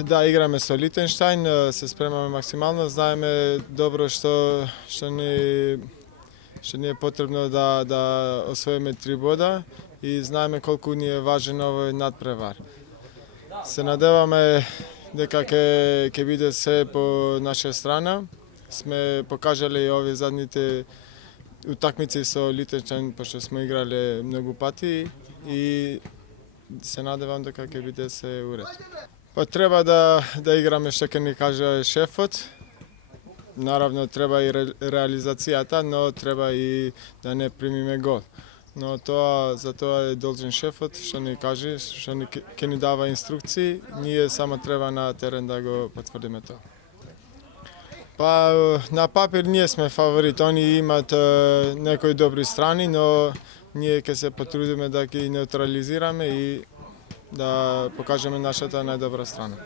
Да, играме со Лихтенштайн, се спремаме максимално, знаеме добро што ни е потребно да освоиме 3 бода и знаеме колку ни е важен овој надпревар. Се надеваме дека ќе биде се по наша страна. Сме покажале и овие задните утакмици со Лихтенштайн, пошто сме играле многу пати и се надевам дека ќе биде се уред. Па треба да играме што ќе ни каже шефот. Наравно треба и реализацијата, но треба и да не примиме гол. Но за тоа е должен шефот што ни каже, што ќе ни дава инструкции, ние само треба на терен да го потврдиме тоа. Па на папир ние сме фаворит, они имаат некои добри страни, но ние ќе се потрудиме да ги неутрализираме и да покажеме нашата најдобра страна.